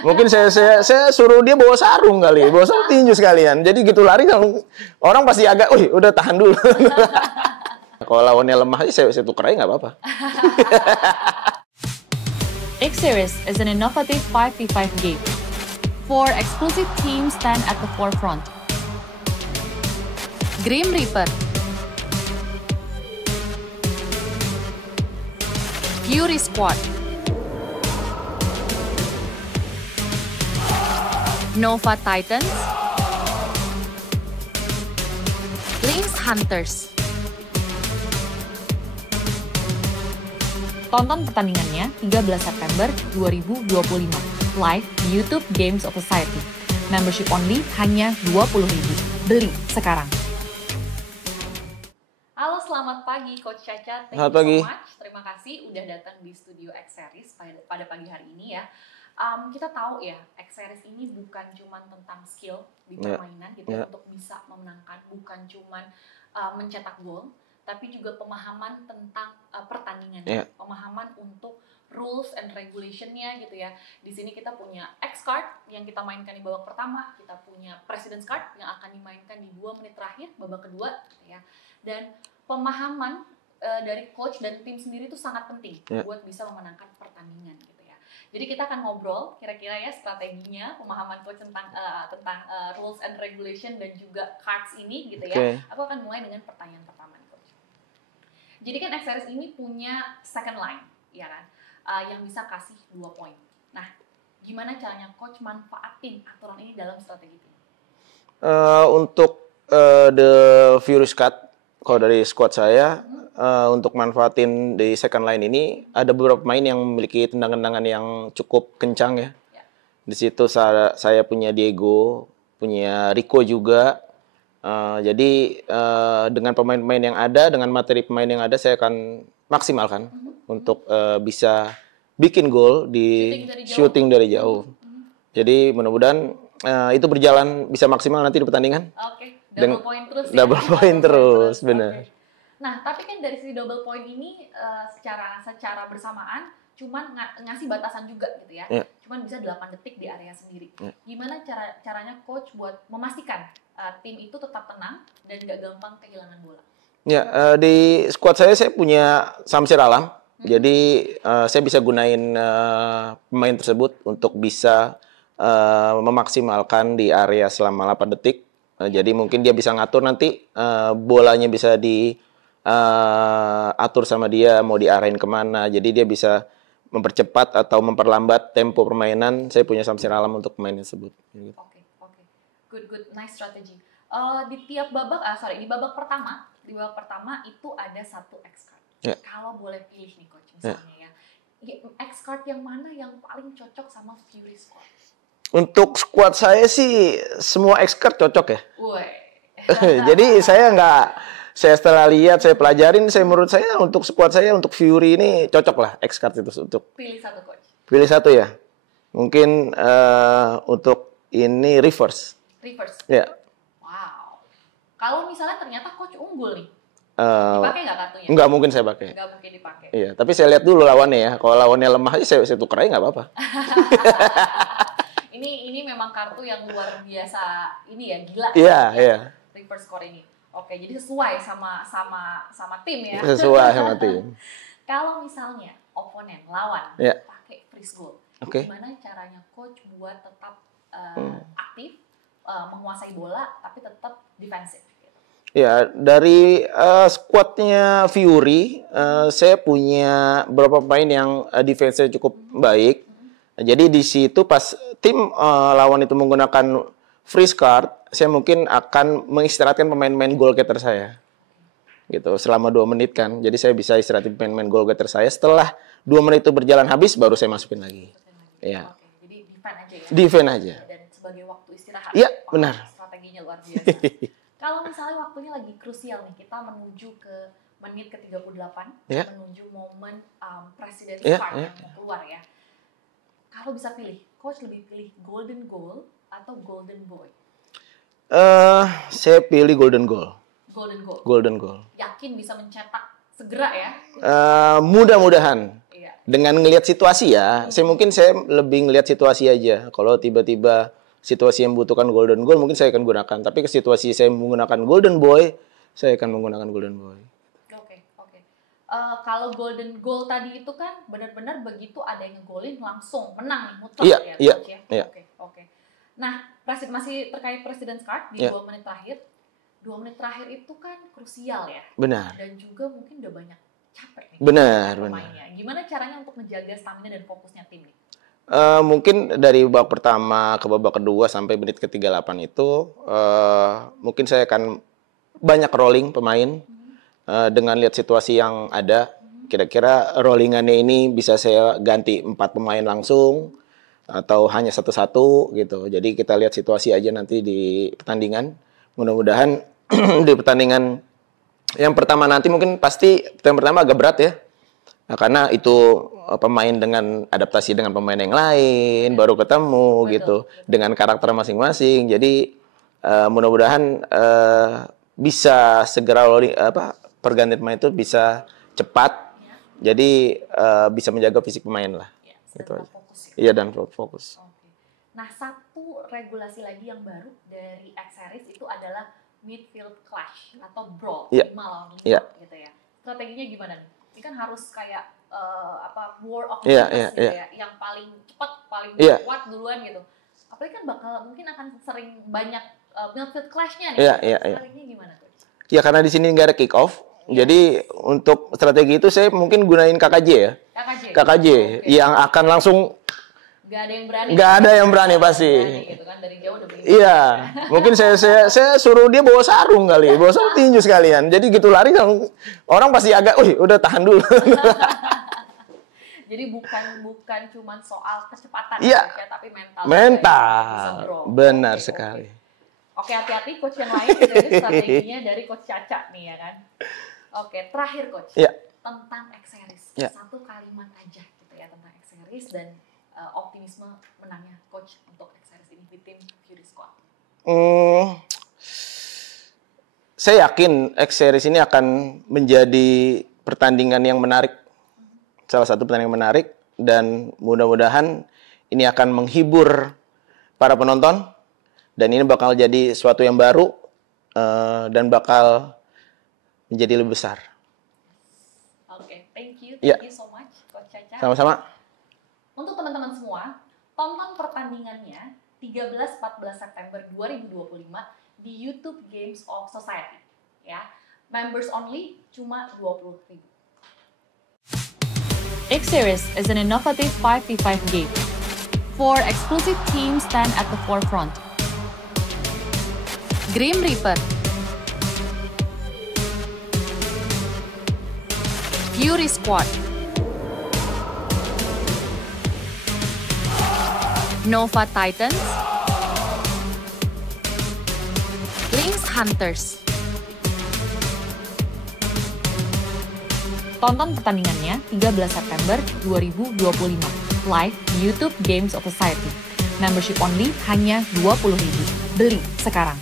Mungkin saya suruh dia bawa sarung kali, bawa sarung tinju sekalian. Jadi gitu lari kalau orang pasti agak, wih udah tahan dulu. Kalau lawannya lemah aja saya tuker aja nggak apa-apa. X-Series is an innovative 5v5 game. 4 exclusive teams stand at the forefront. Grim Reaper, Fury Squad, Nova Titans, Lynx Hunters. Tonton pertandingannya 13 September 2025 live di YouTube Games of Society. Membership only hanya 20.000. Beli sekarang. Halo, selamat pagi Coach Caca. Thank Selamat you pagi. so much. Terima kasih udah datang di studio X-Series pada pagi hari ini ya. Kita tahu ya, X-Series ini bukan cuma tentang skill di permainan gitu untuk bisa memenangkan, bukan cuma mencetak gol, tapi juga pemahaman tentang pertandingan, pemahaman untuk rules and regulation-nya gitu ya. Di sini kita punya X card yang kita mainkan di babak pertama, kita punya President's card yang akan dimainkan di 2 menit terakhir babak kedua gitu ya. Dan pemahaman dari coach dan tim sendiri itu sangat penting buat bisa memenangkan pertandingan gitu ya. Jadi kita akan ngobrol kira-kira ya strateginya, pemahaman coach tentang rules and regulation dan juga cards ini gitu ya. Aku akan mulai dengan pertanyaan pertama nih coach. Jadi kan X-Series ini punya second line, ya kan, yang bisa kasih 2 poin. Nah, gimana caranya coach manfaatin aturan ini dalam strategi tim? Untuk the Fury Squad, kalau dari squad saya, untuk manfaatin di second line ini, ada beberapa pemain yang memiliki tendangan-tendangan yang cukup kencang ya. Di situ saya punya Diego, punya Rico juga. Jadi dengan pemain-pemain yang ada, dengan materi pemain yang ada, saya akan maksimalkan untuk bisa bikin gol di shooting dari jauh. Jadi mudah-mudahan itu berjalan bisa maksimal nanti di pertandingan. Oke, double point terus ya. Double point terus, benar. Okay. Nah, tapi kan dari sisi double point ini secara bersamaan cuman ngasih batasan juga gitu ya. Cuman bisa 8 detik di area sendiri. Gimana caranya coach buat memastikan tim itu tetap tenang dan nggak gampang kehilangan bola? Ya, di squad saya punya Samsir Alam. Jadi saya bisa gunain pemain tersebut untuk bisa memaksimalkan di area selama 8 detik. Jadi mungkin dia bisa ngatur nanti bolanya bisa atur sama dia mau diarahin kemana. Jadi dia bisa mempercepat atau memperlambat tempo permainan. Saya punya Samsir Alam untuk pemain tersebut. Oke. Good, nice strategy. Di tiap babak, di babak pertama itu ada 1 X card. Kalau boleh pilih nih coach, misalnya X card yang mana yang paling cocok sama Fury Squad? Untuk squad saya sih semua X card cocok ya. Jadi saya setelah lihat, saya pelajarin, menurut saya untuk squad saya, untuk Fury ini cocok lah X card itu untuk. Pilih 1 coach. Pilih 1 ya. Mungkin untuk ini reverse. Ya. Wow. Kalau misalnya ternyata coach unggul nih, dipakai nggak kartunya? Nggak mungkin saya pakai. Nggak mungkin dipakai. Iya, tapi saya lihat dulu lawannya ya. Kalau lawannya lemah aja saya tuker aja nggak apa-apa. Ini memang kartu yang luar biasa ini ya, gila. Iya. Reverse score ini. Oke, jadi sesuai sama tim ya. Sesuai sama tim. Kalau misalnya oponen lawan pakai freeze goal, gimana caranya coach buat tetap aktif, menguasai bola tapi tetap defensif? Ya, dari squadnya Fury, saya punya beberapa pemain yang defense-nya cukup baik. Jadi di situ pas tim lawan itu menggunakan freeze card, saya mungkin akan mengistirahatkan pemain-pemain goal getter saya. Gitu, selama 2 menit kan. Jadi saya bisa istirahatin pemain-pemain goal getter saya. Setelah 2 menit itu berjalan habis, baru saya masukin lagi. Iya. Jadi defend aja ya? Defend aja. Dan sebagai waktu istirahat. Iya, benar. Strateginya luar biasa. Kalau misalnya waktunya lagi krusial nih, kita menuju ke menit ke-38, menuju momen President's card yang mau keluar ya. Kalau bisa pilih, coach lebih pilih golden goal atau golden boy? Saya pilih golden goal. Golden goal. Golden goal. Yakin bisa mencetak segera ya? Mudah-mudahan. Iya. Dengan ngelihat situasi ya, saya lebih ngelihat situasi aja. Kalau tiba-tiba situasi yang membutuhkan golden goal, mungkin saya akan gunakan. Tapi ke situasi saya menggunakan golden boy, saya akan menggunakan golden boy. Oke. Kalau golden goal tadi itu kan benar-benar begitu ada yang ngegolin langsung menang nih, mutlak Iya. Oke. Nah, masih terkait President's Card di 2 menit terakhir. 2 menit terakhir itu kan krusial ya. Benar. Dan juga mungkin udah banyak capek nih. Benar. Gimana caranya untuk menjaga stamina dan fokusnya tim nih? Mungkin dari babak pertama ke babak kedua sampai menit ke-38 itu mungkin saya akan banyak rolling pemain dengan lihat situasi yang ada. Kira-kira rollingannya ini bisa saya ganti 4 pemain langsung atau hanya satu-satu gitu. Jadi kita lihat situasi aja nanti di pertandingan. Mudah-mudahan di pertandingan yang pertama nanti mungkin pasti yang pertama agak berat ya. Nah, karena itu pemain dengan adaptasi dengan pemain yang lain, baru ketemu gitu, dengan karakter masing-masing. Jadi mudah-mudahan bisa segera pergantian pemain itu bisa cepat. Jadi bisa menjaga fisik pemain lah. Gitu aja. Iya, dan fokus. Nah, satu regulasi lagi yang baru dari X-Series itu adalah midfield clash atau brawl 5 lawan 5 gitu ya. Strateginya gimana nih? Ini kan harus kayak war of genius gitu ya, yang paling cepat, paling kuat duluan gitu. Apalagi kan mungkin akan sering banyak midfield clash-nya nih. Strateginya gimana tuh? Ya karena di sini nggak ada kick off. Jadi untuk strategi itu saya mungkin gunain KKJ ya. KKJ yang akan langsung Gak ada yang berani. Gak ada yang berani pasti. Gitu kan, dari jauh udah begini. Iya, mungkin saya suruh dia bawa sarung kali, bawa sarung tinju sekalian. Jadi gitu lari orang pasti agak, udah tahan dulu. Jadi bukan cuma soal kecepatan ya, tapi mental. Benar sekali. Oke, hati-hati coach yang lain. Jadi strateginya dari coach Caca nih ya kan. Oke, terakhir coach. Tentang X-Series. Satu kalimat aja gitu ya tentang X-Series dan optimisme menangnya coach untuk X-Series ini di tim Fury Squad. Saya yakin X-Series ini akan menjadi pertandingan yang menarik. Salah satu pertandingan menarik dan mudah-mudahan ini akan menghibur para penonton dan ini bakal jadi sesuatu yang baru dan bakal menjadi lebih besar. Oke, thank you so much Coach Caca. Sama-sama. Untuk teman-teman semua, tonton pertandingannya 13-14 September 2025 di YouTube Games of Society. Ya, members only cuma 20.000. X-Series is an innovative 5v5 game. 4 exclusive teams stand at the forefront. Grim Reaper, Fury Squad, Nova Titans, Lynx Hunters. Tonton pertandingannya 13 September 2025 live di YouTube Games of Society. Membership only hanya 20.000. Beli sekarang.